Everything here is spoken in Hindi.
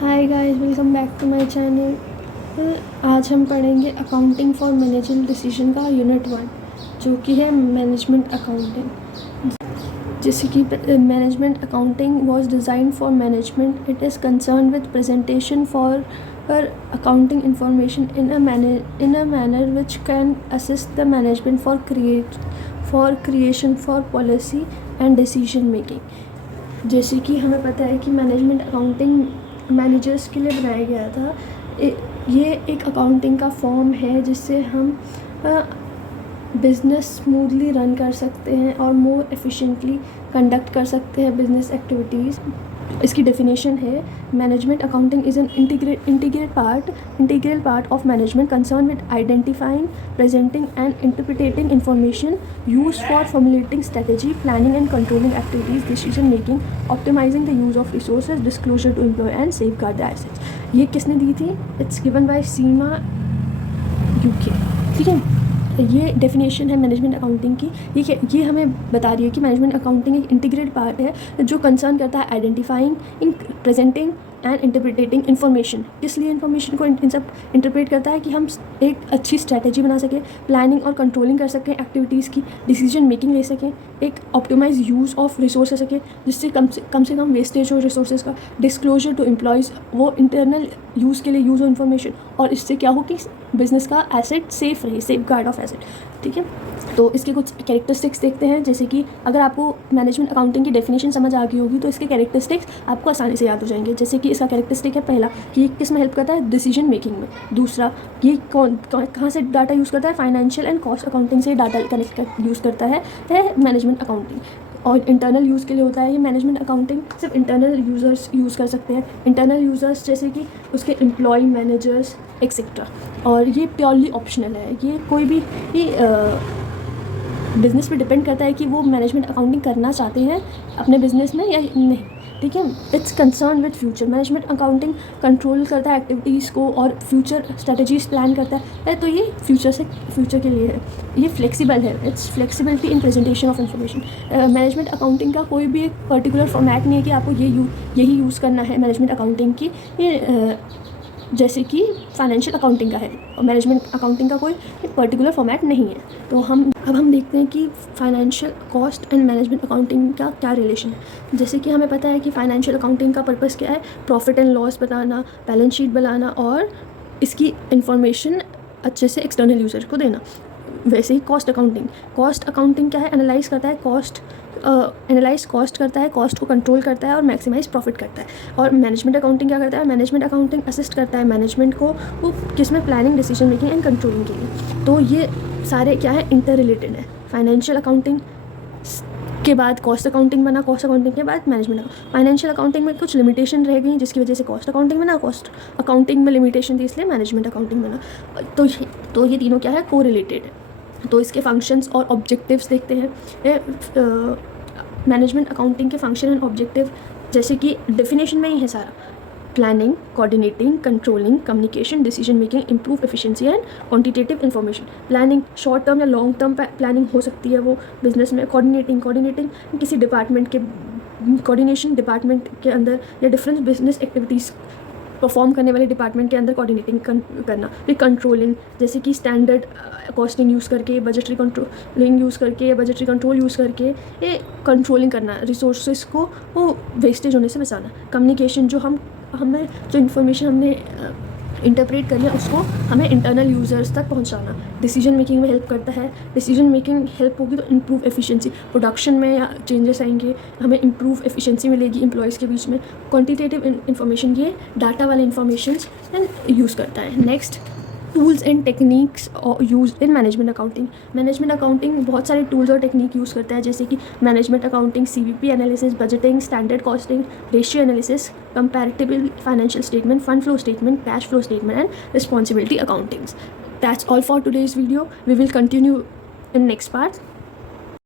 Hi guys, welcome back to my channel. आज हम पढ़ेंगे अकाउंटिंग फॉर मैनेजरियल डिसीजन का यूनिट 1, जो कि है मैनेजमेंट अकाउंटिंग। जैसे कि management accounting was design for management. It is concern with presentation for accounting information in a manner which can assist the management for creation for policy and decision making। जैसे कि हमें पता है कि मैनेजमेंट अकाउंटिंग मैनेजर्स के लिए बनाया गया था। ये एक अकाउंटिंग का फॉर्म है जिससे हम बिज़नेस स्मूथली रन कर सकते हैं और मोर एफिशिएंटली कंडक्ट कर सकते हैं बिज़नेस एक्टिविटीज़। इसकी डेफिनेशन है, management accounting is an integral part of management concern with identifying, presenting and interpreting information use for formulating strategy, planning and controlling activities, decision making, optimizing the use of resources, disclosure to employ and safeguard the assets. ये किसने दी थी? It's given by CIMA UK. ठीक है, ये डेफिनेशन है मैनेजमेंट अकाउंटिंग की। ये हमें बता रही है कि मैनेजमेंट अकाउंटिंग एक इंटीग्रेटेड पार्ट है जो कंसर्न करता है identifying, presenting and interpreting information. किस लिए इन्फॉर्मेशन को इन सब इंटरप्रेट करता है कि हम एक अच्छी स्ट्रैटेजी बना सकें, प्लानिंग और कंट्रोलिंग कर सकें एक्टिविटीज़ की, डिसीजन मेकिंग ले सकें, एक ऑप्टिमाइज यूज़ ऑफ रिसोर्स कर सकें जिससे कम से कम वेस्टेज हो रिसोर्सेज का, डिस्क्लोजर टू एम्प्लॉयज़, वो इंटरनल यूज़ के लिए यूज़ हो इन्फॉर्मेशन, और इससे क्या हो कि बिज़नेस का एसेट सेफ रहे, सेफ गार्ड ऑफ एसेट। ठीक है, तो इसके कुछ कैरेक्टरिस्टिक्स देखते हैं। जैसे कि अगर आपको मैनेजमेंट अकाउंटिंग की डेफिनेशन समझ आ गई होगी तो इसके कैरेक्टरिस्टिक्स आपको आसानी से याद हो जाएंगे। जैसे कि इसका कैरेक्टरिस्टिक है पहला कि ये किस में हेल्प करता है? डिसीजन मेकिंग में। दूसरा, ये कहाँ से डाटा यूज़ करता है? फाइनेंशियल एंड कॉस्ट अकाउंटिंग से डाटा यूज़ करता है मैनेजमेंट अकाउंटिंग। और इंटरनल यूज़ के लिए होता है ये मैनेजमेंट अकाउंटिंग, सिर्फ इंटरनल यूज़र्स यूज़ कर सकते हैं। इंटरनल यूज़र्स जैसे कि उसके एम्प्लॉय, मैनेजर्स एक्सेट्रा। और ये प्योरली ऑप्शनल है। ये कोई भी बिज़नेस पे डिपेंड करता है कि वो मैनेजमेंट अकाउंटिंग करना चाहते हैं अपने बिज़नेस में या नहीं। ठीक है, it's concern with future. Management accounting control करता है एक्टिविटीज़ को और फ्यूचर स्ट्रेटजीज प्लान करता है, तो ये फ्यूचर के लिए है। ये फ्लेक्सिबल है, it's flexibility in presentation of information. Management accounting का कोई भी एक पर्टिकुलर फॉर्मेट नहीं है कि आपको यही यूज़ करना है मैनेजमेंट अकाउंटिंग की। ये जैसे कि फाइनेंशियल अकाउंटिंग का है, और मैनेजमेंट अकाउंटिंग का कोई पर्टिकुलर फॉर्मेट नहीं है। तो अब हम देखते हैं कि financial cost and management accounting का क्या रिलेशन है। जैसे कि हमें पता है कि फाइनेंशियल अकाउंटिंग का पर्पस क्या है? प्रॉफिट एंड लॉस बताना, बैलेंस शीट बनाना और इसकी इंफॉर्मेशन अच्छे से एक्सटर्नल यूजर को देना। वैसे ही कॉस्ट अकाउंटिंग क्या है? एनालाइज करता है कॉस्ट करता है, कॉस्ट को कंट्रोल करता है और मैक्सिमाइज प्रॉफिट करता है। और मैनेजमेंट अकाउंटिंग क्या करता है? मैनेजमेंट अकाउंटिंग असिस्ट करता है मैनेजमेंट को वो किसमें? Planning, decision making and controlling के लिए। तो ये सारे क्या है? इंटर रिलेटेड है। फाइनेंशियल अकाउंटिंग के बाद कॉस्ट अकाउंटिंग बना, कॉस्ट अकाउंटिंग के बाद मैनेजमेंट। फाइनेंशियल अकाउंटिंग में कुछ लिमिटेशन रह गई जिसकी वजह से कॉस्ट अकाउंटिंग बना, कॉस्ट अकाउंटिंग में लिमिटेशन थी इसलिए मैनेजमेंट अकाउंटिंग बना। तो ये तीनों क्या है? को रिलेटेड है। तो इसके फंक्शंस और ऑब्जेक्टिव्स देखते हैं। मैनेजमेंट अकाउंटिंग के फंक्शन एंड ऑब्जेक्टिव जैसे कि डेफिनेशन में ही है सारा। Planning, coordinating, controlling, communication, decision making, improve efficiency and quantitative information. Planning short term या लॉन्ग टर्म प्लानिंग हो सकती है वो बिजनेस में। कोऑर्डिनेटिंग किसी डिपार्टमेंट के अंदर या डिफरेंट बिजनेस एक्टिविटीज़ परफॉर्म करने वाले डिपार्टमेंट के अंदर कोऑर्डिनेटिंग करना। फिर कंट्रोलिंग जैसे कि स्टैंडर्ड कॉस्टिंग यूज़ करके, बजटरी कंट्रोलिंग यूज़ करके या बजटरी कंट्रोल यूज़ करके ये कंट्रोलिंग करना, रिसोर्सेज को वो वेस्टेज होने से बचाना। कम्युनिकेशन हमें जो इन्फॉर्मेशन हमने इंटरप्रेट करनी है उसको हमें इंटरनल यूज़र्स तक पहुंचाना। डिसीजन मेकिंग में हेल्प करता है। डिसीजन मेकिंग हेल्प होगी तो इंप्रूव एफिशिएंसी, प्रोडक्शन में या चेंजेस आएंगे, हमें इंप्रूव एफिशिएंसी मिलेगी एम्प्लॉयज़ के बीच में। क्वांटिटेटिव इन्फॉर्मेशन, ये डाटा वाले इन्फॉर्मेशन यूज़ करता है। Next, tools and techniques use in management accounting. Management accounting बहुत सारे टूल्स और टेक्निक यूज़ करता है जैसे कि management accounting CVP analysis, budgeting, standard costing, ratio analysis, comparative financial statement, fund flow statement, cash flow statement and responsibility accountings. That's all for today's video. We will continue in next part.